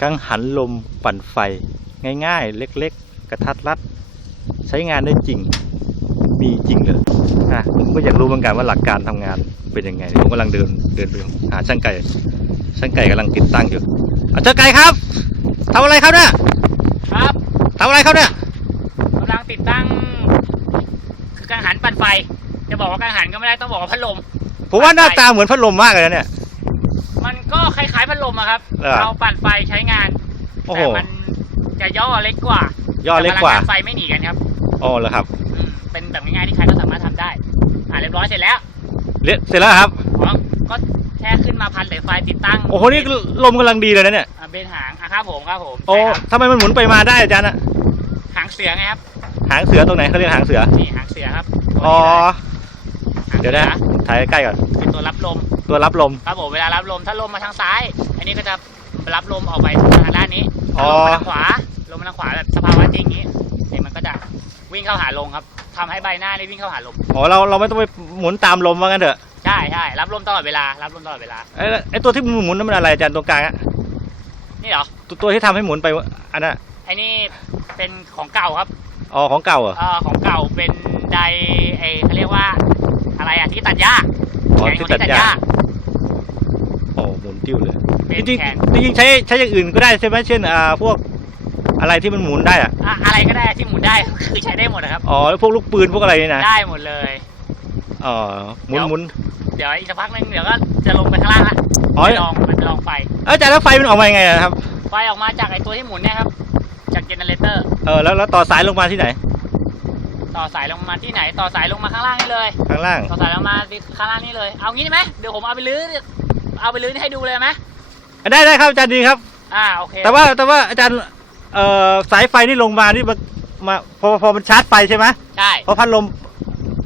กังหันลมปั่นไฟ ง่ายๆ เล็กๆ กระทัดรัด ใช้งานได้จริง มีจริงเลยอะผมก็อยากรู้เหมือนกันว่าหลักการทำงานเป็นยังไง ผมกำลังเดินเดินไปหาช่างไก่ ช่างไก่กำลังติดตั้งอยู่อะช่างไก่ครับทำอะไรครับเนี่ยครับทำอะไรครับเนี่ยกำลังติดตั้ง คือกังหันปั่นไฟ จะบอกว่ากังหันก็ไม่ได้ต้องบอกว่าพัดลมผมว่าหน้าตาเหมือนพัดลมมากเลยนะเนี่ยมัน ก็คล้ายๆพัดลมอะครับ เหรอเราปั่นไฟใช้งาน โอ้โห แต่มันจะย่อเล็กกว่าย่อเล็กกว่า แต่พลังงนไฟไม่หนีกันครับอ๋อเหรอครับอืมเป็นแบบง่ายๆที่ใครก็สามารถทำได้ อ่าเรียบร้อยเสร็จแล้วเรียเสร็จแล้วครับ อ๋อก็แค่ขึ้นมาพันสายไฟติดตั้งโอ้โห นี่ลมกำลังดีเลยนะเนี่ย อ่าเบนหางอะครับผมครับผมโอ้ใช่ครับทำไมมันหมุนไปมาได้อาจารย์อะหางเสือไงครับหางเสือตรงไหนเขาเรียกหางเสือ นี่หางเสือครับอ๋อตัวนี้เลยหางสือเดี๋ยวนะ ถ่ายใกล้ๆก่อนเป็นตัวรับลม ตัวรับลม ครับผมเวลารับลมถ้าลมมาทางซ้าย อันนี้ก็จะรับลมออกไปทางด้านนี้อ๋ถ้าอลมมาทางขวาลมมาทางขวาแบบสภาวะจริงนี้เนี่ยมันก็จะวิ่งเข้าหาลมครับทำให้ใบหน้านี่วิ่งเข้าหาลมอ๋อเราเราไม่ต้องไปหมุนตามลมว่างั้นเถอะใช่ใช่รับลมตลอดเวลารับลมตลอดเวลาไอ้ไอ้ตัวที่หมุนนั่นมันอะไรอาจารย์ตรงกลางอะนี่เหรอตัวตัวที่ทำให้หมุนไปอันนั้นอะไอ้นี่เป็นของเก่าครับอ๋อของเก่าเหรอเอ่อของเก่าเป็นไดไอเขาเรียกว่าอะไรอะที่ตัดหญ้า อ๋อแขนขที่องตัดที่ตัดหหญ้าญ้าโอ้หมุนติ้วเลยเป็จนริงแขนๆจริงๆใช้ใช้อย่างอื่นก็ได้ใช่ไหมเช่นอ่าพวกอะไรที่มันหมุนได้อะอะอะไรก็ได้ที่หมุนได้คือใช้ได้หมดนะครับ อ๋อแล้วพวกลูกปืนพวกอะไรนี่นะ ได้หมดเลยอ๋อหมุนหมุนเดี๋ยวอีกสักพักหนึงเดี๋ยวก็จะลงไปข้างล่างละอ๋อไปลองไปลองไฟเอ้าอาจารย์แล้วไฟมันออกมายังไงอะครับ ไฟออกมาจากไอตัวที่หมุนเนี่ยครับ จากเจเนเรเตอร์ เออแล้วแล้วต่อสายลงมาที่ไหน ต่อสายลงมาที่ไหนต่อสายลงมาข้างล่างนี่เลย ข้างล่าง ต่อสายลงมาที่ข้างล่างนี่เลย เอางี้ได้ไหมเดี๋ยวผมเอาไปลื้อเอาไปลื้อให้ดูเลยไหมได้ได้ครับอาจารย์ดีครับ อ่าโอเค แต่ว่าแต่ว่าอาจารย์เอ่อสายไฟนี่ลงมานี่มันมาพอพอมันชาร์จไฟใช่ไหมใช่เพราะพัดลม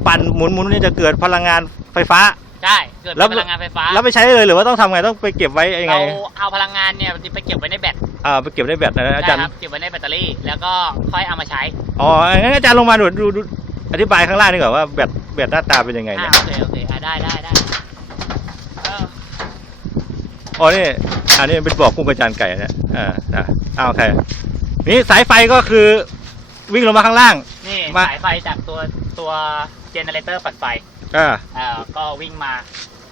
ปั่นหมุนหมุนนี่จะเกิดพลังงานไฟฟ้า ใช่เกิดแล้เป็วนพลังงานไฟฟ้าแล้วไปใช้เลยหรือว่าต้องทำไงต้องไปเก็บไว้ยังไงเราเอาพลังงานเนี่ยไปเก็บไว้ในแบตอ่าไปเก็บได้แบตนะอาจารย์ใช่ครับเก็บไว้ในแบตเตอรี่ แล้วก็ค่อยเอามาใช้อ๋องั้นอาจารย์ลงมาดูดูดูอธิบายข้างล่างนี่ก่อนว่าแบตแบตหน้าตาเป็นยังไงอ่าเนี่ยโอเคโอเคอ่าได้ได้ได้เอออ๋อนี่อันนี้เป็นบอกกุ้งกระจานไก่เนี่ยอ่าอ่าอ่าโอเคนี่สายไฟก็คือวิ่งลงมาข้างล่าง นี่มาสายไฟจากตัวตัวเจเนเรเตอร์ปั่นไฟ อ่าเอ่อก็วิ่งมา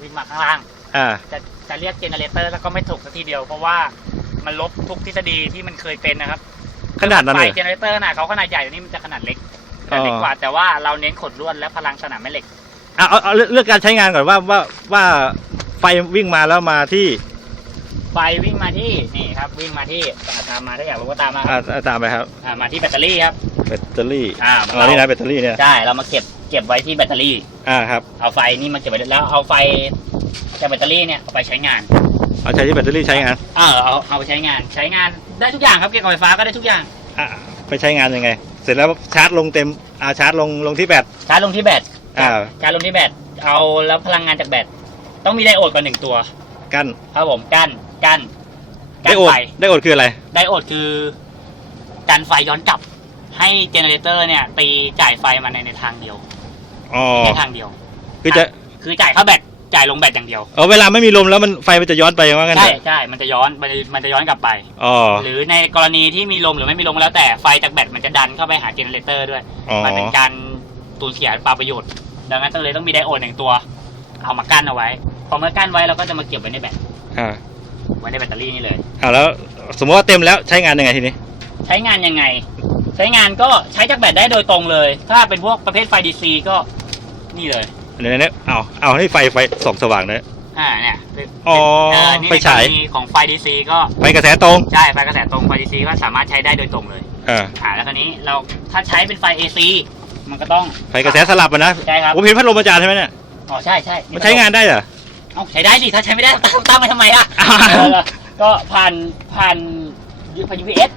วิ่งมาข้างล่าง อ่า จะจะเรียกเจเนเรเตอร์แล้วก็ไม่ถูกสักทีเดียว เพราะว่ามันลบทุกทฤษฎีที่มันเคยเป็นนะครับขนาดนั้นไฟเลยเจเนเรเตอร์ขนาดเขาขนาดใหญ่กว่านี้มันจะขนาดเล็กแต่เล็กอ๋อกว่าแต่ว่าเราเน้นขดลวดและพลังสนามแม่เหล็ก เอาเอาเอาเรื่องเรื่องการใช้งานก่อนว่าว่าว่าไฟวิ่งมาแล้วมาที่ไฟวิ่งมาที่นี่ครับวิ่งมาที่อ่าตามมาถ้าอยากรู้ก็ตามมาคอ่ารับอ่าตามไปครับอ่ามาที่แบตเตอรี่ครับแบตเตอรี่อ่าอ๋อนี่นะแบตเตอรี่เนี่ย ใช่ เรามาเก็บ เก็บไว้ที่แบตเตอรี่ อ่าครับ เอาไฟนี่มาเก็บไว้แล้วเอาไฟจากแบตเตอรี่เนี่ยเอาไปใช้งาน เอาใช้ที่แบตเตอรี่ใช้งานเออเอาเอาไปใช้งานใช้งานได้ทุกอย่างครับเกี่ยวกับไฟฟ้าก็ได้ทุกอย่าง อ่าไปใช้งานยังไง เสร็จแล้วชาร์จลงเต็มอ่าชาร์จลงลงที่แบต ชาร์จลงที่แบตอ่า ชาร์จลงที่แบตเอาแล้วพลังงานจากแบตต้องมีไดโอดก่อนหนึ่งตัว กั้นครับผมกั้นกั้นได้กั้นโอดไฟได้โอดคืออะไร ไดโอดคือกันไฟย้อนกลับ ให้เจเนเรเตอร์เนี่ยตีจ่ายไฟมาในในทางเดียว อ๋อในทางเดียวคือจะ คือจ่ายเข้าแบตจ่ายลงแบตอย่างเดียว เออเวลาไม่มีลมแล้วมันไฟมันจะย้อนไปว่างั้นใช่เถอะใช่มันจะย้อนมันจะมันจะย้อนกลับไป อ๋อ หรือในกรณีที่มีลมหรือไม่มีลมก็แล้วแต่ไฟจากแบตมันจะดันเข้าไปหาเจเนเรเตอร์ด้วย อ๋อ มันเป็นการสูญเสียเปล่าประโยชน์ ดังนั้นต้องเลยต้องมีไดโอดหนึ่งตัว เอามากั้นเอาไว้ พอเมื่อกั้นไว้เราก็จะมาเก็บไว้ในแบตอ่าไว้ในแบตเตอรี่นี่เลย อ่าแล้วสมมติว่าเต็มแล้วใช้งานยังไงทีนี้ ใช้งานยังไง ใช้งานก็ใช้จากแบตได้โดยตรงเลย ถ้าเป็นพวกประเภทไฟดีซีก็ นี่เลยเดี๋ยวนี้เอาเอาให้ไฟไฟส่องสว่างเลยอ่าเนี่ยเป็นอ๋อเนี่ไฟฉาย ในกรณีของไฟดีซีก็ไฟกระแสตรงใช่ไฟกระแสตรงไฟดีซีก็สามารถใช้ได้โดยตรงเลย อ่าอ่าแล้วคราวนี้เราถ้าใช้เป็นไฟ AC มันก็ต้องไฟกระแสสลับอะนะใช่ครับผมเห็นพัดลมอาจารย์ใช่ไหมเนี่ยอ๋อใช่ใช่มันใช้งานได้เหรอ เอ้าใช้ได้ดิถ้าใช้ไม่ได้ตั้งตั้งไปทำไมล่ะอ้าวเออก็ผ่านผ่านผ่าน UPS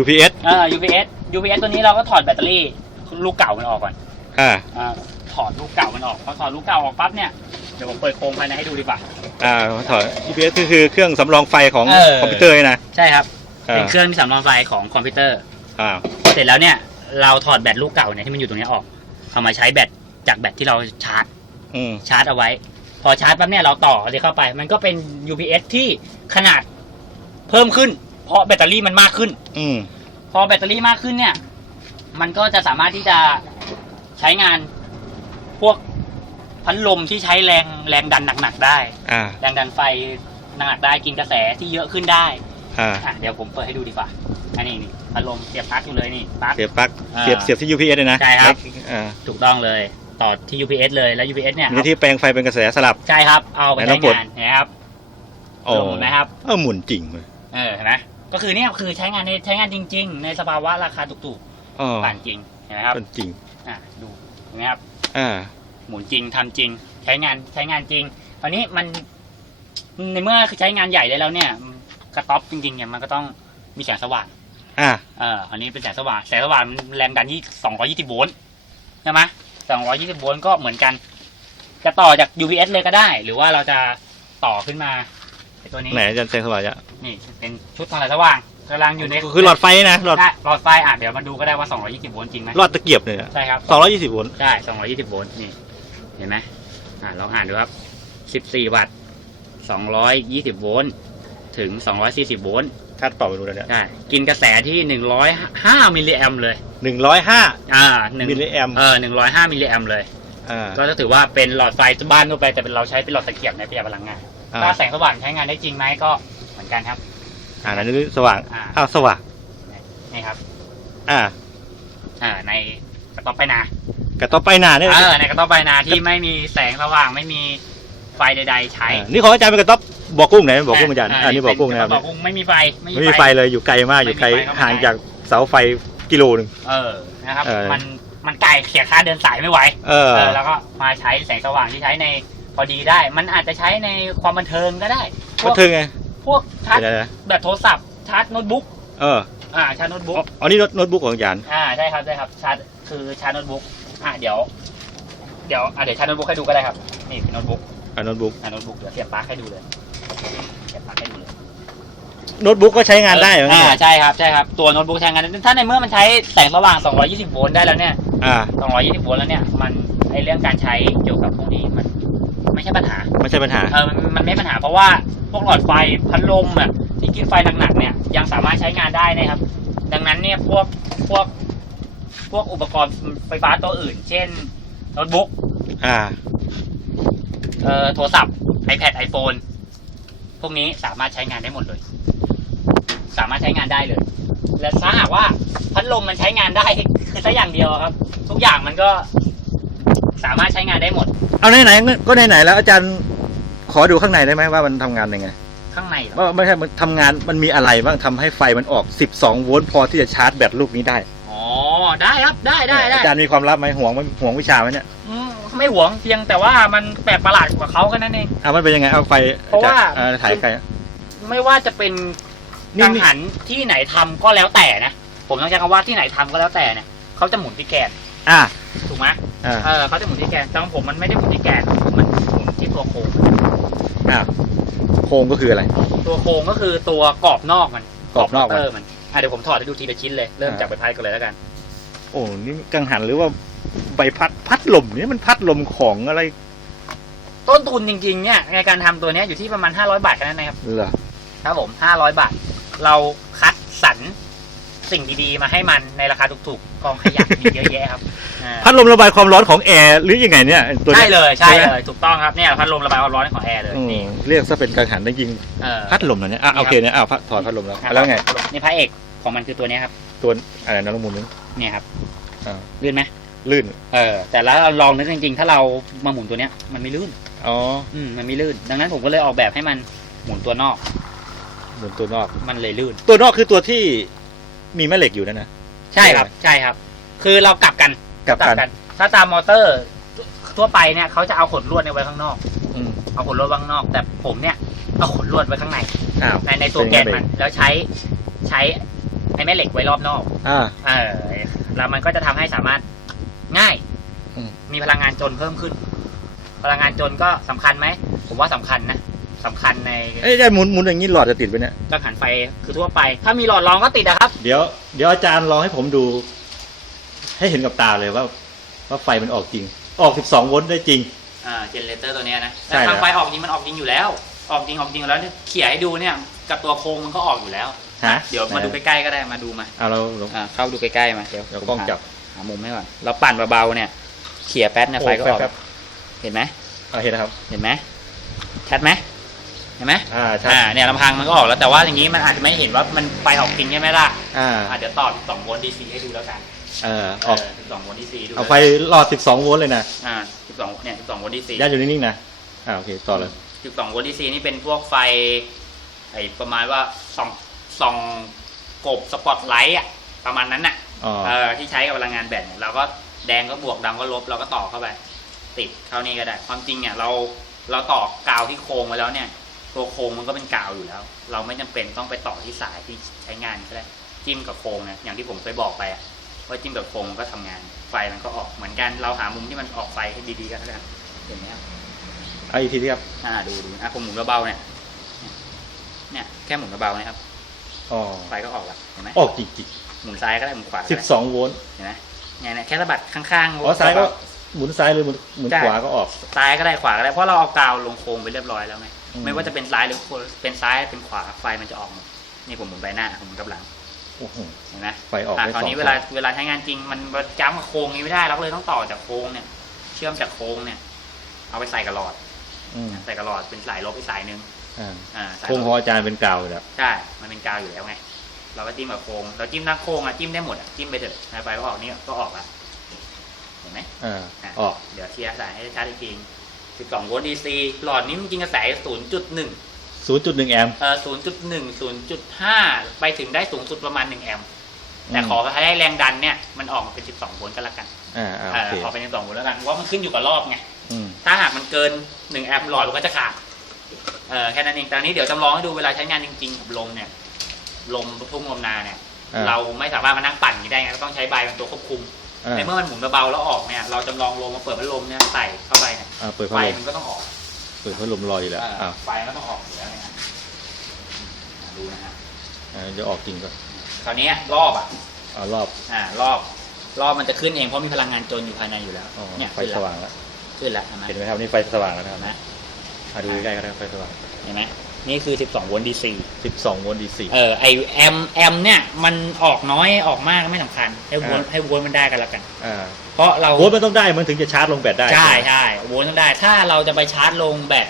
UPS เอ่อ UPS UPS ตัวนี้เราก็ถอดแบตเตอรี่ลูกเก่ามันออกก่อนอ่าอ่าถ อดลูกเก่ามันออก พอถอดลูกเก่าออกปั๊บเนี่ย เดี๋ยวผมเปิดโครงภายในให้ดูดีกว่า อ่าถอด UPS คือคือเครื่องสำรองไฟของเออ คอมพิวเตอร์นี่นะ ใช่ครับ อ่า เป็นเครื่องที่สำรองไฟของคอมพิวเตอร์ อ่าเสร็จแล้วเนี่ย เราถอดแบตลูกเก่าเนี่ยที่มันอยู่ตรงนี้ออก เอามาใช้แบตจากแบตที่เราชาร์จ อืม ชาร์จเอาไว้ พอชาร์จปั๊บเนี่ยเราต่ออะไรเข้าไป มันก็เป็น UPS ที่ขนาดเพิ่มขึ้น เพราะแบตเตอรี่มันมากขึ้น อืม พอแบตเตอรี่มากขึ้นเนี่ย มันก็จะสามารถที่จะใช้งาน พวกพัดลมที่ใช้แรงแรงดันหนักๆได้ อ่า แรงดันไฟหนักๆได้กินกระแสที่เยอะขึ้นได้อ่า อะเดี๋ยวผมเปิดให้ดูดีกว่าอันนี้นี่พัดลมเสียบปลั๊กอยู่เลยนี่ปลั๊ก เสียบปลั๊กอ่าเสียบเสียบที่ UPS เลยนะใช่ครับ อ่าถูกต้องเลยต่อที่ UPS เลยแล้ว UPS เนี่ยมีที่แปลงไฟเป็นกระแสสลับ ใช่ครับเอาไปไหนลใช้องกด งานนะครับอ๋อลงนะครับ เออหมุนจริงเลยเออเห็นไหมก็คือเนี่ยคือใช้งานในใช้งานจริง ๆ ในสภาวะราคาถูกอ๋อๆผ่านจริงเห็นไหมครับ เป็นจริง อะดูเห็นไหมครับ อ่าหมุนจริงทำจริง ใช้งานใช้งานจริง ตอนนี้มันในเมื่อคือใช้งานใหญ่ได้แล้วเนี่ยกระต๊อบจริงๆเนี่ยมันก็ต้องมีแสงสว่างอ่าเอออันนี้เป็นแสงสว่างแสงสว่างมันแรงดันที่220โวลต์ใช่ไหม220โวลต์ก็เหมือนกัน จะต่อจาก UPS เลยก็ได้ หรือว่าเราจะต่อขึ้นมาไอ้ตัวนี้ไหนอาจารย์แสงสว่างจะนี่เป็นชุดทางสว่าง กำลังอยู่ในคือหลอดไฟนะหลอดได้หลอดไฟอะเดี๋ยวมาดูก็ได้ว่า 220โวลต์จริงไหมหลอดตะเกียบเนี่ยใช่ครับสองร้อยยี่สิบโวลต์ใช่220โวลต์นี่เห็นไหมอ่าลองอ่านดูครับ 14 วัตต์220โวลต์ถึง 240โวลต์คาดเป่าไปดูแล้วเนี่ยใช่กินกระแสที่ 105มิลลิแอมเลยหนึ่งร้อยห้าอ่าหนึ่งมิลลิแอมเออ105มิลลิแอมเลยอ่าก็จะถือว่าเป็นหลอดไฟบ้านทั่วไปแต่เป็นเราใช้เป็นหลอดตะเกียบในประหยัดพลังงานอ่าถ้าแสงสว่างใช้งานได้จริงไหมก็เหมือนกันครับ อ่านั่นคือสว่างอ่า อ้าวสว่าง นี่ครับ อ่า อ่า ในกระต๊อบไปนา กระต๊อบไปหนาเนี่ยเออ ในกระต๊อบไปนาที่ไม่มีแสงสว่างไม่มีไฟใด ๆ ใช้อ่านี่ของอาจารย์เป็นกระต๊อบบ่อกุ้งไหนบ่อกุ้งอาจารย์อันนี้บ่อกุ้งนะครับบ่อกุ้งไม่มีไฟ ไม่มีไฟเลยอยู่ไกลมากอยู่ไกลไม่มีไฟเข้ามาห่างจากเสาไฟกิโลหนึ่ง เออ นะครับ เออ มัน มันไกลเสียค่าเดินสายไม่ไหว เออ เออแล้วก็มาใช้แสงสว่างที่ใช้ในพอดีได้ มันอาจจะใช้ในความบันเทิงก็ได้พก็วกถึงไงพ วกชาร์จเดี๋ยวนะ แบบโทรศัพท์ชาร์จโน้ตบุ๊กเอออ่าชาร์จโน้ตบุ๊ก อ๋ออ๋อนี่โน้ตบุ๊กของอาจารย์ อ่าใช่ครับใช่ครับชาร์จคือชาร์จโน้ตบุ๊กอ่าเดี๋ยว เดี๋ยวอ่าเดี๋ยวชาร์จโน้ตบุ๊กให้ดูก็ได้ครับนี่คือโน้ตบุ๊กอ่าโน้ตบุ๊ก อ่าโน้ตบุ๊กเดี๋ยวเสียบปลั๊กให้ดูเลยเสียบปลั๊กให้ดูเลยโน้ตบุ๊กก็ใช้งานได้เหมือนกัอ่านใช่ครับใช่ครับตัวโน้ตบุ๊กใช้งานได้ถ้าในเมื่อมันใช้แสงสว่าง 220 โวลต์ได้แล้วเนี่ย อ่า 220 โวลต์แล้วเนี่ยมันไอเรื่องการใช้เกี่ยวกับพวกนี้มันไม่ใช่ปัญหา ไม่ใช่ปัญหา เออมันมันไม่ใช่ปัญหาเพราะว่า พวกหลอดไฟพัดลมอะที่กินไฟหนักๆเนี่ยยังสามารถใช้งานได้นะครับ ดังนั้นเนี่ยพวกพวกพวกอุปกรณ์ไฟฟ้าตัวอื่น เช่นโน้ตบุ๊กอ่าเอ่อโทรศัพท์ iPad iPhone พวกนี้สามารถใช้งานได้หมดเลย สามารถใช้งานได้เลย และถ้าหากว่าพัดลมมันใช้งานได้คือสักอย่างเดียวครับ ทุกอย่างมันก็สามารถใช้งานได้หมด เอาไหนๆก็ไหนๆแล้วอาจารย์ ขอดูข้างในได้ไหมว่ามันทำงานยังไงข้างในเหรอว่าไม่ใช่มันทำงานมันมีอะไรบ้างทำให้ไฟมันออก 12 โวลต์พอที่จะชาร์จแบตลูกนี้ได้อ๋อได้ครับได้ได้ได้อาจารย์มีความลับไหมห่วงไหมห่วงวิชาไหมเนี่ยอืมไม่หวงเพียงแต่ว่ามันแปลกประหลาดกว่าเขาแค่นั้นเองอ่ามันเป็นยังไงเอาไฟเพราะว่าอ่ถ่ายไกลไม่ว่าจะเป็นนี่กังนี่หันที่ไหนทำก็แล้วแต่นะผมต้องใช้คำว่าที่ไหนทำก็แล้วแต่เนี่ยเขาจะหมุนที่แกนอ่าถูกไหมอ่าเออเขาจะหมุนที่แกนแต่ของผมมันไม่ได้หมุนที่แกนมันหมุนที่ตัวโค้ง อ่าโครงก็คืออะไร ตัวโค้งก็คือตัวกรอบนอกมันกรอบนอกมันเออมันอะเดี๋ยวผมถอดให้ดูทีละชิ้นเลย เริ่มอ่าจากใบพัดกันเลยแล้วกัน โอ้นี่กังหันหรือว่าใบพัดพัดลมนี่มันพัดลมของอะไรต้นทุนจริงๆเนี่ยในการทำตัวเนี้ยอยู่ที่ประมาณ 500 บาทแค่นั้นนะครับ เหรอครับผม 500 บาท เราคัดสรร สิ่งดีๆ มาให้มันในราคาถูกๆกองขยะมีเยอะแยะครับอ่าพัดลมระบายความร้อนของแอร์หรือยังไงเนี่ยตัวใช่นี้เลยใช่ใช่ไหมเลยถูกต้องครับเนี่ยพัดลมระบายความร้อนของแอร์เลยอืมนี่เรียกซะเป็นกังหันได้ยิงเออพัดลมนะเนี่ยอะนี่ครับโอเคเนี่ยอะพัดถอดพัดลมแล้วครับแล้วไงนี่พระเอกของมันคือตัวเนี้ยครับตัวอะไรนะลูกหมุนนึงเนี่ยครับอ่าลื่นไหมลื่นเออแต่แล้วเราลองนึกจริงๆ ถ้าเรามาหมุนตัวเนี้ยมันไม่ลื่นอ๋ออืมมันไม่ลื่น ดังนั้นผมก็เลยออกแบบให้มันหมุนตัวนอก หมุนตัวนอก มันเลยลื่น ตัวนอกคือตัวที่ มีแม่เหล็กอยู่นั่นนะ ใช่ครับ ใช่ครับ คือเรากลับกันกลับกัน ถ้าตามมอเตอร์ทั่วไปเนี่ยเขาจะเอาขดลวดเนี่ยไว้ข้างนอก อืมเอาขดลวดไว้ข้างนอก แต่ผมเนี่ยเอาขดลวดไว้ข้างใน อ้าวในในตัวแกนมัน แล้วใช้ใช้ไอ้แม่เหล็กไว้รอบนอก อ่า เออแล้วมันก็จะทำให้สามารถง่าย อืมมีพลังงานจนเพิ่มขึ้น พลังงานจนก็สำคัญไหม ผมว่าสำคัญนะ สำคัญในเอ้ยได้หมุนหมุนอย่างนี้หลอดจะติดไปเนี่ย กังหันไฟคือทั่วไป ถ้ามีหลอดรองก็ติดนะครับ เดี๋ยวเดี๋ยวอาจารย์ลองให้ผมดู ให้เห็นกับตาเลยว่า ว่าไฟมันออกจริง ออก 12 โวลต์ได้จริง อ่าเจเนเรเตอร์ตัวเนี้ยนะใช่แต่ครัทาบงไฟออกจริงมันออกจริงอยู่แล้ว ออกจริงออกจริงอยู่แล้วเนี่ยเขี่ยให้ดูเนี่ยกับตัวโครงมันก็ออกอยู่แล้ว ฮะเดี๋ยวมาดูใกล้ๆก็ได้มาดูมาเอาเราลงอ่าเข้าดูใกล้ๆมาเดี๋ยวเดี๋ยวกล้องจับหามุมให้ก่อนเราปั่นเบาๆเนี่ยเขี่ยแป๊ดเนี่ยไฟก็ออกแป๊บเห็นไหมๆเอาเห็นนะครับ เห็นไหมชัดไหม เห็นไหมอ่าใช่อ่าเนี่ยลำพังมันก็ออกแล้วแต่ว่าอย่างนี้มันอาจจะไม่เห็นว่ามันไฟออกจริงใช่ไหมล่ะอ่าอาจจะต่อ2โวลต์ DC ให้ดูแล้วกันเออออก12โวลต์ DC ดูเอาไฟหลอด 12 โวลต์เลยนะอ่า12เนี่ย12โวลต์ DC ย่าอยู่นิ่งๆนะอ่าโอเคต่อเลย 12โวลต์ DC นี่เป็นพวกไฟไอประมาณว่าส่องส่องกบสปอตไลท์อะประมาณนั้นน่ะอ๋อเออที่ใช้กับพลังงานแบตเนี่ยเราก็แดงก็บวกดำก็ลบเราก็ต่อเข้าไป ติดเข้านี่ก็ได้ ความจริงเนี่ยเราเราต่อกาวที่โครงไว้แล้วเนี่ย ตัวโครงมันก็เป็นกาวอยู่แล้ว เราไม่จำเป็นต้องไปต่อที่สายที่ใช้งานก็ได้จิ้มกับโครงเนี่ยอย่างที่ผมเคยบอกไปอะว่าจิ้มกับโครงมันก็ทำงาน ไฟมันก็ออกเหมือนกันเราหามุมที่มันออกไฟให้ดีๆกันแล้วกันเห็นไหมครับเอาอีกทีที่ครับอ่าดูดูอะผมหมุนเบาๆเนี่ยเนี่ยแค่หมุนเบาๆนะครับอ๋อไฟก็ออกแล้วเห็นไหมออกจริงหมุนซ้ายก็ได้หมุนขวาก็ๆได้12โวลต์เห็นไหมเนี่ยเนี่ยแค่สะบัดข้างๆอ๋อซ้ายก็หมุนซ้ายหรือหมุนหมุนใช่ขวาก็ออกซ้ายก็ได้ขวาก็ได้เพราะเราเอากาวลงโครงไปเรียบร้อยแล้วไงอืม ไม่ว่าจะเป็นซ้ายหรือเป็นซ้ายเป็นขวาไฟมันจะออกหมดนี่ผมหมุนไปหน้าผมหมุนกลับหลังโอ้โหเห็นไหมไฟออกอะได้คราวสองนี้เวลาเวลาใช้งานจริงมันจ้ำกับโครงนี้ไม่ได้เราก็เลยต้องต่อจากโครงเนี่ย เชื่อมจากโครงเนี่ย เอาไปใส่กระหลอดอืมใส่กระหลอดเป็นสายลบอีกสายหนึ่งอ่าอ่าสายโครงลขบองอาจารย์เป็นกาวอยู่แล้วใช่ มันเป็นกาวอยู่แล้วไง เราก็จิ้มกับโครงเราจิ้มทั้งโครงอะจิ้มได้หมดอะจิ้มไปเถอะนะไฟก็ออกนี่ก็ออกอะเห็นไหมอ่าะออกเดี๋ยวเคลียร์สายให้ชัดอีกที 12โวลต์ DC หลอดนี้มันจริงกระแส 0.1 0.1 แอมป์ เอ่อ0.1 0.5 ไปถึงได้สูงสุดประมาณ 1 แอมป์แต่ขอให้ได้แรงดันเนี่ยมันออกมาเป็น 12โวลต์ก็แล้วกันอ่าอ่าเอโออเคขอเป็น12โวลต์แล้วกันเพราะว่ามันขึ้นอยู่กับรอบไง อืมถ้าหากมันเกิน 1 แอมป์หลอดมันก็จะขาดเออแค่นั้นเองแต่อันนี้เดี๋ยวจำลองให้ดูเวลาใช้งานจริงๆกับลมเนี่ย ลมทุ่งลมนาเนี่ย อ่าเราไม่สามารถมานั่งปั่นอย่างนี้ได้ไงก็ต้องใช้ใบเป็นตัวควบคุม อ่า ในเมื่อมันหมุนเบาๆแล้วออกเนี่ยเราจำลองลมมาเปิดพัดลมเนี่ยใส่เข้าไปเนี่ยอ่าเปิดไฟพัดลมมันก็ต้องออกเปิดพัดลมรออยู่แล้วอ่าอ้าวไฟก็ต้องออกอยู่แล้วเนยนะอ่าดูนะฮะอ่าจะออกจริงก็คราวนี้รอบอะอ่ารอบ อ่ารอบรอบมันจะขึ้นเองเพราะมีพลังงานจนอยู่ภายในอยู่แล้วอ๋อเนี่ยไฟขึ้นสแล้วว่างแล้ว ขึ้นแล้วเห็นไหมเห็นไหมครับนี่ไฟสว่างแล้วนะครับเห็นไหมอ่าดูใกล้ๆก็ได้ไฟสว่าง เห็นไหม นี่คือ 12 โวลต์ DC 12 โวลต์ DC เออไอแอมแอมเนี่ยมันออกน้อยออกมากไม่สำคัญ ให้โวลต์อ่าให้โวลต์มันได้กันแล้วกันอ่าเพราะเราโวลต์มันต้องได้มันถึงจะชาร์จลงแบตได้ ใช่ไหมใช่โวลต์ต้องได้ ถ้าเราจะไปชาร์จลงแบต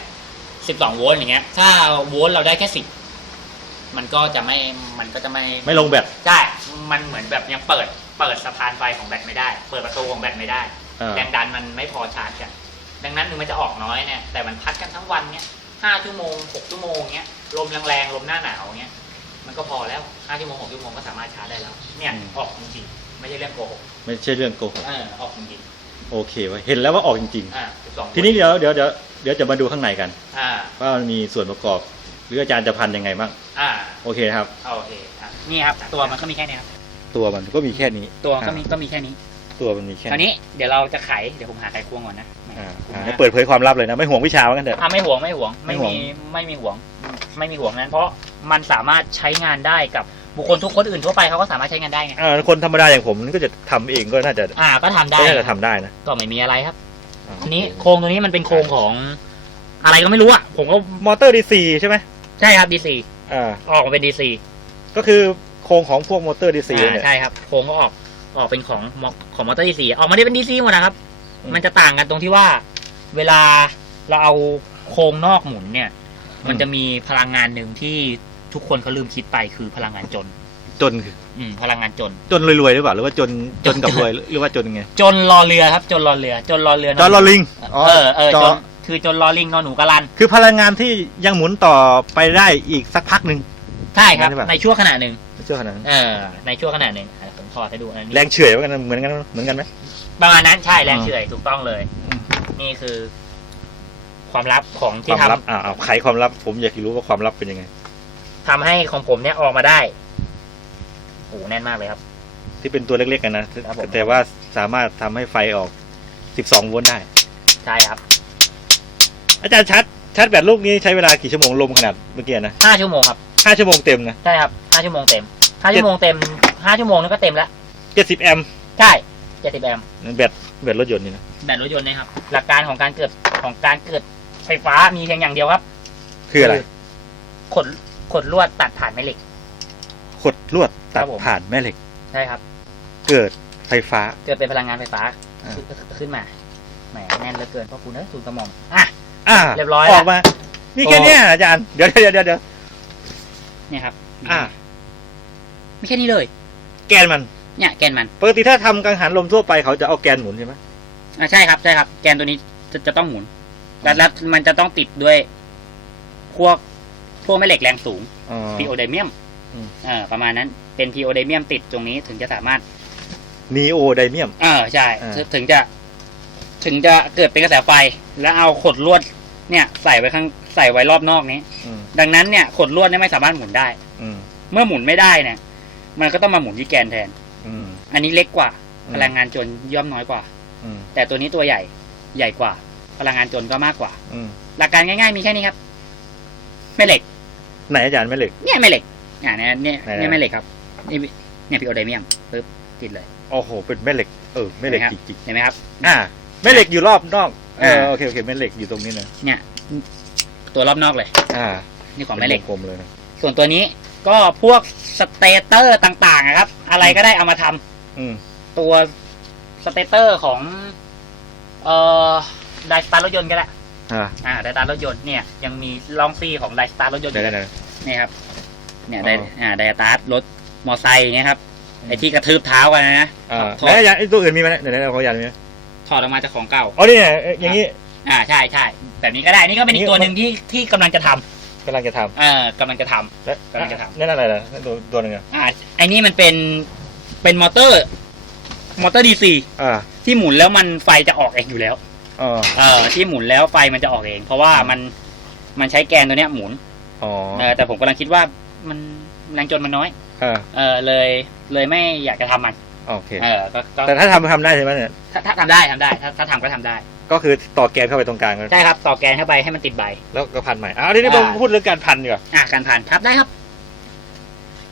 12 โวลต์อย่างเงี้ย ถ้าโวลต์เราได้แค่ 10 มันก็จะไม่มันก็จะไม่ไม่ลงแบตใช่มันเหมือนแบบยังเปิดเปิดสะพานไฟของแบตไม่ได้ เปิดประตูของแบตไม่ได้อ่าแรงดันมันไม่พอชาร์จกันดังนั้นถึงมันจะออกน้อยเนี่ยแต่มันพัดกันทั้งวันเนี่ย ห้าชั่วโมงหกชั่วโมงเงี้ยลมแรงๆลมหน้าหนาวเงี้ยมันก็พอแล้วห้าชั่วโมงหกชั่วโมงก็สามารถชาร์จได้แล้ว เนี่ยออกจริงๆไม่ใช่เรื่องโกหกไม่ใช่เรื่องโกหกเออออกจริงโอเคเว้ยเห็นแล้วว่าออกจริง ๆอ่า12ๆทีนี้เดี๋ยวเดี๋ยวเดี๋ยวเดี๋ยวจะมาดูข้างในกัน อ่าว่ามันมีส่วนประกอบ หรืออาจารย์จะพันยังไงบ้างอ่าโอเคนะครับ โอเคครับนี่ครับตัวมันก็มีแค่นี้ครับตัวมันก็มีแค่นี้ตัวก็มีก็มีแค่นี้ตัวมันมีแค่คราวนี้เดี๋ยวเราจะไขเดี๋ยวผมหาไขควงก่อนนะ อ่าผมอ่านะให้เปิดเผยความลับเลยนะ ไม่ห่วงวิชาว่ากันเถอะ อ่าไม่ห่วงไม่ห่วงไม่ไม่ห่วง มีไม่มีห่วง ไม่มีห่วงนั้นเพราะมันสามารถใช้งานได้กับบุคคลทุกคนอื่นทั่วไปเขาก็สามารถใช้งานได้ไงอ่าคนธรรมดาอย่างผมก็จะทำเองก็น่าจะอ่า ก็ทำได้ก็น่าจะทำได้นะก็ไม่มีอะไรครับาอันนี้โครงตัวนี้มันเป็นโครงของอะไรก็ไม่รู้อะผมก็มอเตอร์ดีซีใช่ไหมใช่ครับ DC อ่าออกมาเป็น DC ก็คือโครงของพวกมอเตอร์ดีซีอ่าเนี่ยใช่ครับโครงก็ออกออกเป็นของของมอเตอร์ DC ออกมาได้เป็น DC หมดนะครับอื มมันจะต่างกันตรงที่ว่า เวลาเราเอาโครงนอกหมุนเนี่ย มันจะมีพลังงานหนึ่งที่ทุกคนเขาลืมคิดไปคือพลังงานจน จนคืออืมพลังงานจน จนรวยๆหรือเปล่าหรือว่าจนจนกับรวยหรือว่าจนไงจนรอเรือครับ จนรอเรือ จนรอเรือจอรอลิงเออเออจจอนคือจนรอลิงนอนหนูกะลัน คือพลังงานที่ยังหมุนต่อไปได้อีกสักพักหนึ่ง ใช่ครับนั่นหรือเปล่าในช่วงขณะหนึ่ง เชื่อขนาดนั้นเออในช่วงขณะหนึ่งอะผมถอดให้ดูอันนี้แรงเฉื่อยว่ากันเหมือนกันเหมือนกันไหม ประมาณนั้นใช่แรงอืมเฉื่อยถูกต้องเลยอืมนี่คือ ความลับของคที่วามทำลับอ่าเอาไขความลับ ผมอยากรู้ว่าความลับเป็นยังไง ทำให้ของผมเนี่ยออกมาได้โอ้โหแน่นมากเลยครับ ที่เป็นตัวเล็กๆกันนะ ครับผม แต่ว่าสามารถทำให้ไฟออก 12โวลต์ได้ ใช่ครับอาจารย์ชัดชัดแบตลูกนี้ใช้เวลากี่ชั่วโมงลมขนาดเมื่อกี้นะห้าชั่วโมงครับห้าชั่วโมงเต็มนะ ใช่ครับห้าชั่วโมงเต็มห้าชั่วโมงเต็มห้าชั่วโมงนี่ก็เต็มแล้ว70แอมป์ใช่ เจ็ดสิบแอมป์นั่นแบตแบตรถยนต์นี่นะแบตรถยนต์นะครับ หลักการของการเกิดของการเกิดไฟฟ้ามีเพียงอย่างเดียวครับ คืออะไรขดขดลวดตัดผ่านแม่เหล็ก ขดลวดตัครัดบผม ผ่านแม่เหล็ก ใช่ครับ เกิดไฟฟ้า เกิดเป็นพลังงานไฟฟ้าอ่า ขึ้นขึ้นมาแหมแน่นเหลือเกินเพราะคุณเอ้ยทูลกระหม่อมอะ อ่าเรียบร้อยออกมา นี่แค่โอ้เนี้ยอาจารย์ เดี๋ยวเดี๋ยวเดี๋ยวเดี๋ยวเนี่ยครับอ่า ไม่แค่นี้เลย แกนมัน เนี่ยแกนมันปกติถ้าทำกังหันลมทั่วไปเขาจะเอาแกนหมุนใช่ไหมอ่าใช่ครับใช่ครับ แกนตัวนี้จะจะต้องหมุนแล้วแล้วมันจะต้องติดด้วยพวกพวกแม่เหล็กแรงสูงอ๋อพีโอไดเมียมอืมเออประมาณนั้นเป็นพีโอไดเมียมติดตรงนี้ถึงจะสามารถนีโอไดเมียมเออใช่อ่าถึงถึงจะ ถึงจะเกิดเป็นกระแสไฟ แล้วเอาขดลวดเนี่ย ใส่ไว้ข้างใส่ไว้รอบนอกนี้อืมดังนั้นเนี่ยขดลวดเนี่ยไม่สามารถหมุนได้ อืมเมื่อหมุนไม่ได้เนี่ย มันก็ต้องมาหมุนที่แกนแทน อืมอันนี้เล็กกว่าอืมพลังงานจนย่อมน้อยกว่า อืมแต่ตัวนี้ตัวใหญ่ใหญ่กว่า พลังงานจนก็มากกว่า อืมหลักการง่ายๆมีแค่นี้ครับแม่เหล็ก ไหนอาจารย์แม่เหล็ก เนี่ยแม่เหล็กอ่าเนี่ยเนี่ยไหนๆ เนี่ยแม่เหล็กครับนี่เนี่ยพีโอไดเมียมปึ๊บติดเลย โอ้โห เป็นแม่เหล็ก เออแม่เหล็กเห็นไหมครับจริงเห็นไหมครับ ๆอ่าแม่เหล็กอยู่รอบนอกเอออ่า โอเคโอเคแม่เหล็กอยู่ตรงนี้นะเนี่ยตัวรอบนอกเลย อ่านี่ของแม่เหล็ก ป็นวงกลมเลยนะส่วนตัวนี้ก็พวกสเตเตอร์ต่างๆอะครับ อะไรก็ได้เอามาทำอืม ตัวสเตเตอร์ของ เอ่อไดสตาร์รถยนต์ก็ได้อ่าอ่าอ่าไดสตาร์รถยนต์เนี่ยยังมีลองซีของไดสตาร์รถยนต์อเดี๋ยวยู่เดี๋ยวนี่ครับ เนี่ยอ๋อไดอ่าไดสตาร์รถมอไซค์เนี่ยครับอืมไอที่กระทืบเท้ากันนะอ่าถอแล้วดอย่างไอ้ตัวอื่นมีไหมเนี่ยเดี๋ยวเดี๋ยวขออย่างนี้ถอดออกมาจากของเก่าอ๋อนี่ไงเอ้ยอย่างนี้ อ่าใช่ใช่แบบนี้ก็ได้นี่ก็เป็นอีกตัวหนึ่งที่ที่กำลังจะทำกำลังจะทเออกำลังจะทำำและกำลังจะทำนั่นอะไรล่ะนั่นตัวตัวหนึ่งอะอ่าไอ้นี่มันเป็น เป็นมอเตอร์ มอเตอร์ดีซีอ่าที่หมุนแล้วมันไฟจะออกเองอยู่แล้ว อ๋อเออที่หมุนแล้วไฟมันจะออกเอง เพราะว่ามันมันใช้แกนตัวเนี้ยหมุนอ๋อเออแต่ผมกำลังคิดว่ามันแรงจนมันน้อย อ่าเออเลยเลยไม่อยากจะทำมัน โอเค เออก็ก็แต่ถ้าทำทำได้ใช่ไหมเนี่ยถ้าถ้าทำได้ทำได้ ถ้าถ้าทำก็ทำได้ ก็คือต่อแกนเข้าไปตรงกลางใช่ครับต่อแกนเข้าไปให้มันติดใบ แล้วก็พันใหม่อ้าวนี่นี่อ่าผมพูดเรื่องการพันดีกว่าอะการผ่านครับได้ครับ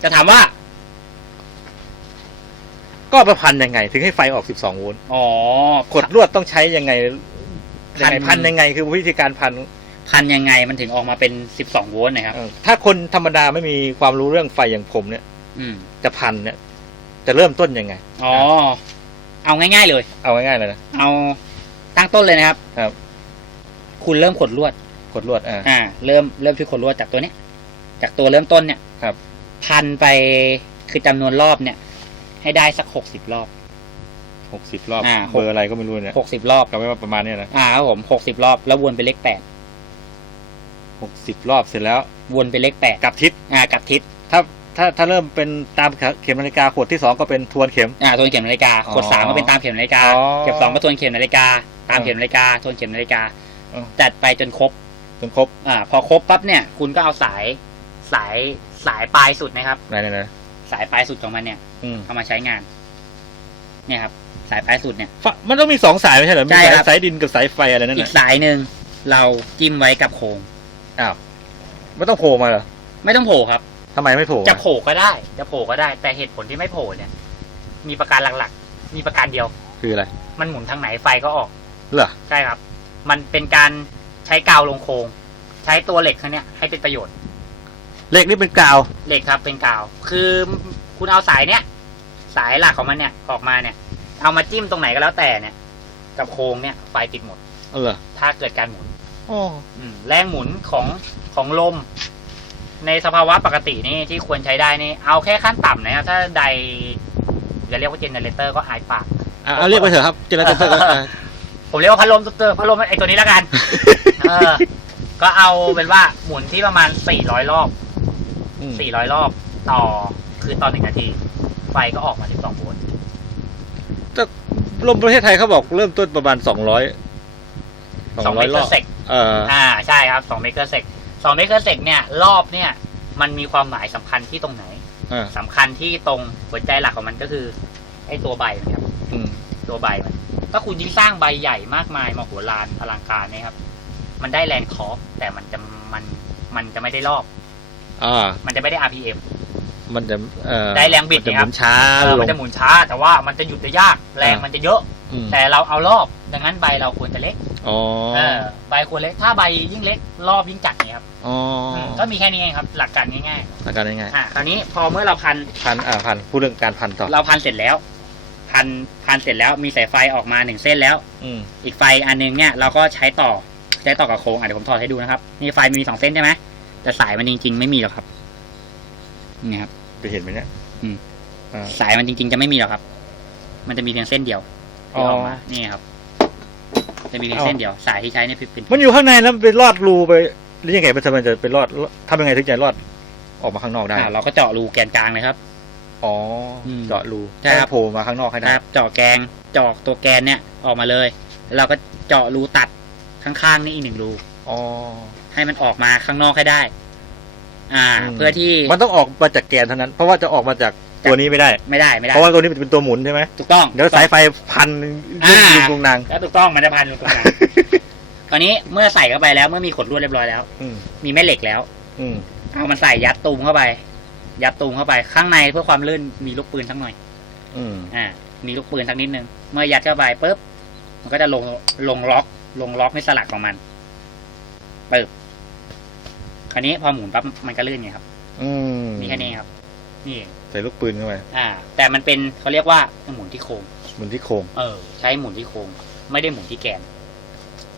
จะถามว่า ก็เอาไปพันยังไง ถึงให้ไฟออก 12 โวลต์อ๋อกดลวดต้องใช้ยังไงยังไงพัพันนยังไงคือวิธีการพันพันยังไงมันถึงออกมาเป็นสิบสองโวลต์นะครับเออถ้าคนธรรมดาไม่มีความรู้เรื่องไฟอย่างผมเนี่ย อืมจะพันเนี่ย จะเริ่มต้นยังไงอ๋อเอาง่ายๆเลย เอาง่ายๆเลยนะเอาตั้งต้นเลยนะครับ ครับ คุณเริ่มขดลวดกดลวดอ่าอ่า เริ่มเริ่มที่ขดลวดจากตัวเนี้ย จากตัวเริ่มต้นเนี่ยครับ พันไปคือจำนวนรอบเนี่ย ให้ได้สักหกสิบรอบ หกสิบรอบ อ่าเบอร์อะไรก็ไม่รู้เนี่ยหกสิบรอบก็ไม่ว่าประมาณเนี้ยนะอ่าครับผมหกสิบรอบแล้ววนไปเลขแปดหกสิบรอบเสร็จแล้ว วนไปเลขแปดกลับทิศ อ่ากลับทิศถ้าถ้าถ้าเริ่มเป็นตามเข็มนาฬิกาขวดที่สองก็เป็นทวนเข็ม อ่าทวนเข็มนาฬิกาอ๋อขดสามก็เป็นตามเข็มนาฬิกาอ๋อเข็มสองก็ทวนเข็มนาฬิกา ตามอ๋อเข็มนาฬิกาทวนเข็มนาฬิกาอ๋อจัดไปจนครบ จนครบอ่าพอครบปั๊บเนี่ยคุณก็เอาสายสายสายปลายสุดนะครับ ไหนไหนไหน สายปลายสุดของมันเนี่ยอืมเอามาใช้งาน เนี่ยครับ สายปลายสุดเนี่ย ฟะมันต้องมีสองสายไม่ใช่เหรอมีใช่สายครับ สายดินกับสายไฟอะไรนั่นอีน่ะกสายหนึ่งเราจิ้มไว้กับโครงอ้าวไม่ต้องโผล่มาเหรอไม่ต้องโผล่ครับ ทำไมไม่โผล่จะมาโผล่ก็ได้ จะโผล่ก็ได้ แต่เหตุผลที่ไม่โผล่เนี่ย มีประการหลักๆ มีประการเดียว คืออะไรมันหมุนทางไหนไฟก็ออก เหรอใช่ครับ มันเป็นการใช้กาวลงโครง ใช้ตัวเหล็กเขาเนี่ยให้เป็นประโยชน์ เหล็กนี่เป็นกาว เหล็กครับเป็นกาว คือคุณเอาสายเนี้ยสายหลักของมันเนี่ยออกมาเนี่ย เอามาจิ้มตรงไหนก็แล้วแต่เนี่ย กับโครงเนี่ยไฟติดหมด เอาเหรอถ้าเกิดการหมุนโอ้อืมแรงหมุนของของลม ในสภาวะปกตินี่ที่ควรใช้ได้นี่เอาแค่ขั้นต่ำนะครับถ้าใดจะเรียกว่าเจเนเรเตอร์ก็อายปาก อะเอาเรียกไปเถอะครับเจเนเรเตอร์ก็อะผมเรียกว่าพัดลมตัวเตอร์พัดลมไอตัวนี้แล้วกัน เออ ก็เอาเป็นว่าหมุนที่ประมาณ 400 รอบ อืม400รอบต่อคือต่อหนึ่งนาที ไฟก็ออกมาที่2โวลต์ลมประเทศไทยเขาบอกเริ่มต้นประมาณสองร้อย2เมรกะอบเซกเอออ่าใช่ครับ2เมกะเซก2เมกะเซกเนี่ย รอบเนี่ย มันมีความหมายสำคัญที่ตรงไหนอ่าสำคัญที่ตรงหัวใจหลักของมันก็คือไอ้ตัวใบมันครับ อืมตัวใบมัน ถ้าคุณยิ่งสร้างใบใหญ่มากมายมโหฬารอลังการเนะครับ มันได้แรงทอร์กแต่มันจะมันมันจะไม่ได้รอบ อ่า มันจะไม่ได้ RPM มันจะเอ่อได้แรงบิดมันจะนะหครัมุบนช้าเออลมันง จะหมุนช้า แต่ว่ามันจะหยุดได้ยาก แรงอ่ามั มันจะเยอะ อืมแต่เราเอารอบ ดังนั้นใบเราควรจะเล็กอ๋อเออใบควรเล็ก ถ้าใบยิ่งเล็ก รอบยิ่งจัดเนี่ยครับอ๋อมก็มีแค่นี้เองครับ หลักการง่ายหลักการง่ายๆอะคราวนี้พอเมื่อเราพันๆพันอ่าพันพูดเรื่องการพันต่อเราพันเสร็จแล้ว พันพันเสร็จแล้วมีสายไฟออกมาหนึ่งเส้นแล้ว อืมอีกไฟอันนึงเนี่ยเราก็ใช้ต่อใช้ต่อกับโครงอะเดี๋ยวผมถอดให้ดูนะครับนี่ไฟมีสองเส้นใช่ไหม แต่สายมันจริง ๆ ไม่มีหรอกครับ นี่ครับไปเห็นไหมเนี่ยอืม อ่า สายมันจริง ๆ จะไม่มีหรอกครับ มันจะมีเพียงเส้นเดียวที่ออกมา อ๋อ นี่ครับ จะมีเพียงอ๋อเส้นเดียว สายที่ใช้เนี่ยเป็นมันอยู่ข้างในแล้วไปรอดรูไปหรือยังไงมันจะมันจะไปรอดทำยังไงถึงจะรอดออกมาข้างนอกได้อ่าเราก็เจาะรูแกนกลางเลยครับ อ๋ออมเจาะรูใช่ครับ ห้โผล่มาข้างนอกให้ได้ครับ เจาะแกงเจาะตัวแกนเนี่ยออกมาเลยแล้วเราก็เจาะรูตัดข้างๆนี่อีกหนึ่งรู อ๋อ ให้มันออกมาข้างนอกให้ได้ อ่า อืม เพื่อที่มันต้องออกมาจากแกนเท่านั้น เพราะว่าจะออกมาจากตัวนี้ไม่ได้ ไม่ได้ไม่ได้ เพราะว่าตัวนี้เป็นตัวหมุนใช่ไหมถูกต้องเดี๋ยวสายไฟพันอ่าลุงลุงนางแล้วถูกต้องมันจะพันลงตรงนั้นตอนนี้เมื่อใส่เข้าไปแล้วเมื่อมีขดลวดเรียบร้อยแล้ว อืมมีแม่เหล็กแล้ว อืมเอามันใส่ยัดตูมเข้าไป ยัดตูมเข้าไป ข้างในเพื่อความลื่นมีลูกปืนสักหน่อย อืมอ่า มีลูกปืนสักนิดนึง เมื่อยัดเข้าไปปุ๊บ มันก็จะลงลงล็อก ลงล็อกในสลักของมัน ปึ๊บคราวนี้พอหมุนปั๊บมันก็ลื่นไงครับ อืมมีแค่นี้ครับ นี่เองใส่ลูกปืนเข้าไปอ่า แต่มันเป็นเขาเรียกว่าหมุนที่โครงหมุนที่โครงเออ ใช้หมุนที่โครงไม่ได้หมุนที่แกน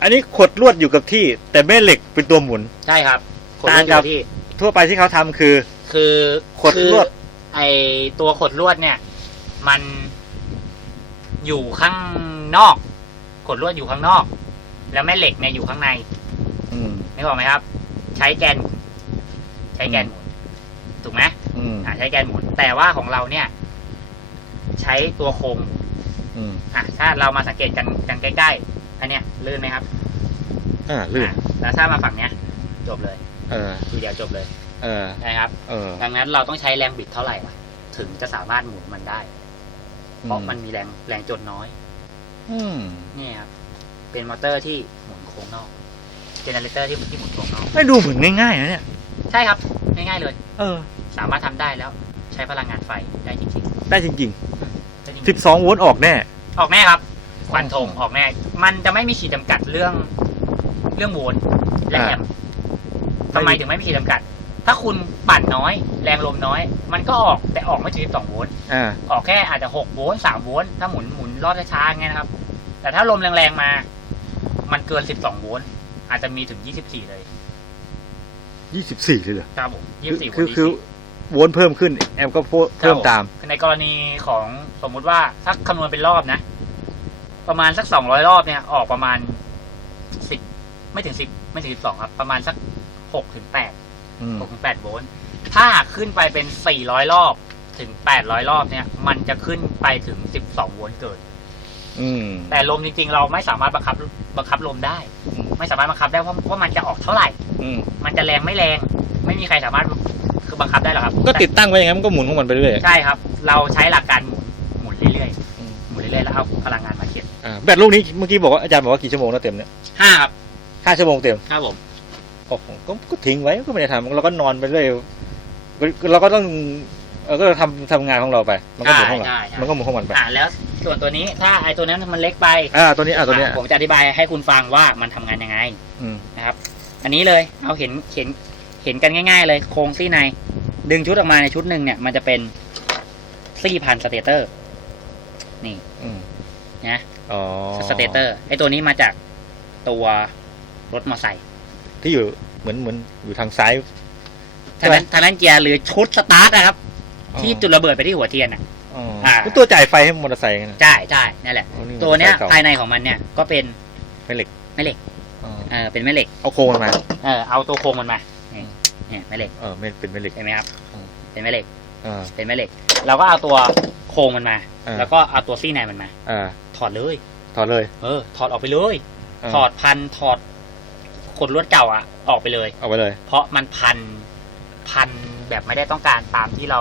อันนี้ขดลวดอยู่กับที่ แต่แม่เหล็กเป็นตัวหมุน ใช่ครับขดลต่าวงดอกับยู่ที่ ทั่วไปที่เขาทำคือ คือขดลวด คือไอตัวขดลวดเนี่ย มันอยู่ข้างนอก ขดลวดอยู่ข้างนอก แล้วแม่เหล็กเนี่ยอยู่ข้างในอืม นึกออกไหมครับ ใช้แกนหมุนใช้แกนหมุนถูกไหมอืมอ่าใช้แกนหมุน แต่ว่าของเราเนี่ย ใช้ตัวโครงอืมอะถ้าเรามาสังเกตกันกันใกล้ๆอันเนี้ยลื่นไหมครับอ่าลื่นอะแล้วถ้ามาฝั่งเนี้ย จบเลยเออทีเดียวจบเลยเออนะครับ เออดังนั้นเราต้องใช้แรงบิดเท่าไหร่ล่ะถึงจะสามารถหมุนมันได้ เพราะมันมีแรงแรงจนน้อย อืม นี่ครับ เป็นมอเตอร์ที่หมุนโค้งนอก เจเนเรเตอร์ที่ที่หมุนโค้งนอกไม่ดูเหมือนง่ายๆนะเนี่ย ใช่ครับ ง่ายๆเลย เออ สามารถทำได้แล้วใช้พลังงานไฟได้จริงได้จริงๆได้จริงๆ12โวลต์ออกแน่ๆออกแน่ครับฟันธงออกแน่ มันจะไม่มีขีดจำกัดเรื่องเรื่องโวลต์และแอมป์ทำไมถึงไม่มีขีดจำกัด ถ้าคุณปั่นน้อย แรงลมน้อย มันก็ออกแต่ออกไม่ถึง12โวลต์อ่า ออกแค่อาจจะ6โวลต์3โวลต์ถ้าหมุนหมุนรอบช้าๆอย่างเงี้ยนะครับ แต่ถ้าลมแรงๆมา มันเกิน 12โวลต์ อาจจะมีถึง 24 เลย 24 เลยเหรอครับผม24โวคือลต์คือโวลต์เพิ่มขึ้น แอมป์ก็เพิ่มตาม ในกรณีของสมมุติว่าถ้าคำนวณเป็นรอบนะ ประมาณสัก 200 รอบเนี่ย ออกประมาณ 10 ไม่ถึง 10 ไม่ถึง 12 ครับ ประมาณสัก 6 ถึง8อืม6ถึง 8 โวลต์ถ้าขึ้นไปเป็น 400 รอบถึง 800 รอบเนี่ย มันจะขึ้นไปถึง 12 โวลต์เกิน อืม แต่ลมจริง ๆ เราไม่สามารถบังคับบังคับลมได้ อืม ไม่สามารถบังคับได้ว่าว่ามันจะออกเท่าไหร่ อืม มันจะแรงไม่แรง ไม่มีใครสามารถคือบังคับได้หรอกครับก็ติดตั้งไว้อย่างนั้นมันก็หมุนของมันไปเรื่อยใช่ครับ เราใช้หลักการหมุนหมุนเรื่อยอืมๆหมุนเรื่อยๆแล้วเอาพลังงานมาเก็บอ่าแบตลูกนี้เมื่อกี้บอกว่าอาจารย์บอกว่ากี่ชั่วโมงแล้วเต็มเนี่ยห้าครับห้าชั่วโมงเต็มครับผมโอ้โหก็ก็ทิ้งไว้ก็ไม่ได้ทำเราก็นอนไปเรื่อยเราก็ต้องเออก็ทำทำงานของเราไป มันก็หมุนของมันใช่ใช่ มันก็หมุนของมันไป อ่าแล้วส่วนตัวนี้ถ้าไอตัวนั้นมันเล็กไปอ่า ตัวนี้อ่าตัวเนี้ยอะผมจะอธิบายให้คุณฟังว่ามันทำงานยังไงอืมนะครับ อันนี้เลยเอาเห็นเห็นเห็นกันง่าย ๆ เลยโครงซี่ใน ดึงชุดออกมาในชุดหนึ่งเนี่ยมันจะเป็นซี่พันสเตเตอร์ นี่อืมนะ อ๋อสเตเตอร์ไอตัวนี้มาจากตัวรถมอเตอร์ไซค์ที่อยู่เหมือนเหมือนอยู่ทางซ้าย ทางนั้นทางนั้นเกียร์หรือชุดสตาร์ทนะครับอ๋อ ที่จุดระเบิดไปที่หัวเทียนอะ อ๋ออ่าเป็นตัวจ่ายไฟให้มอเตอร์ไซค์กันนะ ใช่ใช่นั่นแหละ อ๋อตัวเนี้ยมอตอร์ไซค์ภายเก่ในของมันเนี่ยก็เป็นเป็นเหล็กแม่เหล็กอ๋อเออเป็นแม่เหล็กเอาโครงมันมา เออเอาตัวโครงมันมานี่เนี่ยแม่เหล็กเออไม่เป็นไม่เหล็ก เห็นไหมครับอืม เป็นแม่เหล็กอ่า เป็นแม่เหล็ก เราก็เอาตัวโครงมันมาอ่าแล้วก็เอาตัวซี่ในมันมา อ่าถอดเลย ถอดเลยเออ ถอดออกไปเลยาถอดพันถอดขดลวดเก่าอะออกไปเลย เอาไปเลย เพราะมันพันพันแบบไม่ได้ต้องการตามที่เรา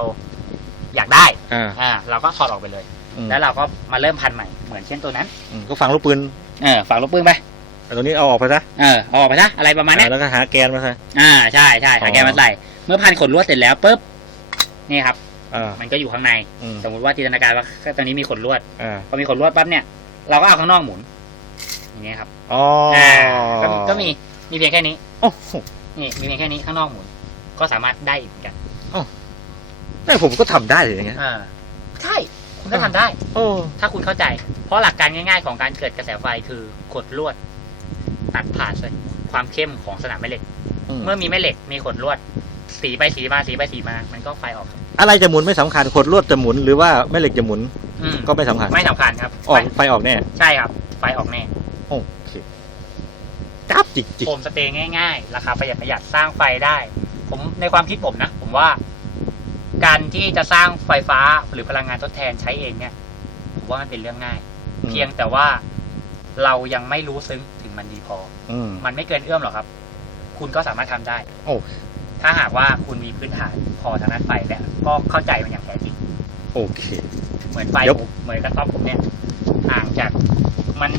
อยากได้อ่าอ่าเราก็ถอดออกไปเลย อืมแล้วเราก็มาเริ่มพันใหม่เหมือนเช่นตัวนั้นอืมก็ฝังลูกปืนเออฝังลูกปืนไปเอาตัวนี้เอาออกไปซะเออเอาออกไปนะอะไรประมาณเนี้ย อ่าแล้วก็หาแกนมาซะ อ่าใช่ใช่อ๋หาอแกนมาใส่เมื่อพันขนลวดเสร็จแล้วปุ๊บนี่ครับ อ่ามันก็อยู่ข้างใน อืมสมมติว่าจินตนาการว่าตอนนี้มีขนลวดอ่าพอมีขนลวดปั๊บเนี่ยเราก็เอาข้างนอกหมุนอย่างเงี้ยครับอ๋ออ่าก็มีก็มีมีเพียงแค่นี้ โอ้โหนี่มีเพียงแค่นี้ข้างนอกหมุน ก็สามารถได้อีกเหมือนกัน แต่ผมก็ทำได้เลยอย่างเงี้ยอ่าใช่ คุณก็ทำได้ โอ้ถ้าคุณเข้าใจ เพราะหลักการง่ายๆ ของการเกิดกระแสไฟคือกดลวด ตัดผ่านความเข้มของสนามแม่เหล็กเมื่อมีแม่เหล็กมีขดลวด สีไปสีมาสีไปสีมา มันก็ไฟออกครับอะไรจะหมุนไม่สำคัญขดลวดจะหมุนหรือว่าแม่เหล็กจะหมุนอืมก็ไม่สำคัญไม่สำคัญครับออกไฟไฟออกแน่ใช่ครับ ไฟออกแน่โอเคจับจิกจิกโฮมสเตย์ง่ายๆ ราคาประหยัดประหยัดสร้างไฟได้ ผมในความคิดผมนะ ผมว่า การที่จะสร้างไฟฟ้าหรือพลังงานทดแทนใช้เองเนี่ยผมว่ามันเป็นเรื่องง่ายเพียงแต่ว่าเรายังไม่รู้ซึ้งถึงมันดีพอ อืมมันไม่เกินเอื้อมหรอกครับ คุณก็สามารถทำได้ โอ้ ถ้าหากว่าคุณมีพื้นฐานพอทางด้านไฟและก็เข้าใจมันอย่างแท้จริง โอเค เหมือนไฟเดี๋ยว ผมเหมือนกระต๊อบผมเนี่ยห่างจากมัน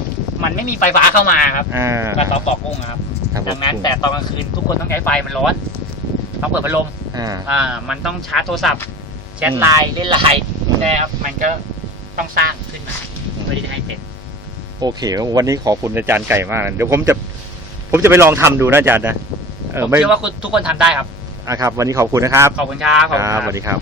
มันไม่มีไฟฟ้าเข้ามาครับอ่ากระต๊อบปอกกุ้งครับ ครับดังนั้นผมแต่ตอนกลางคืนทุกคนต้องใช้ไฟมันร้อน ต้องเปิดพัดลมอ่า อ่า มันต้องชาร์จโทรศัพท์แชทไลน์เล่นไลน์อืม นะครับมันก็ต้องสร้างขึ้นมาเพื่อที่จะให้เป็น โอเค วันนี้ขอบคุณอาจารย์ไก่มาก เดี๋ยวผมจะ ผมจะไปลองทำดูนะอาจารย์นะเอผอมไม่เชื่อว่าคุณทุกคนทำได้ครับ อะครับ วันนี้ขอบคุณนะครับ ขอบคุณครับคขอบคุณรับครับสวัสดีครับ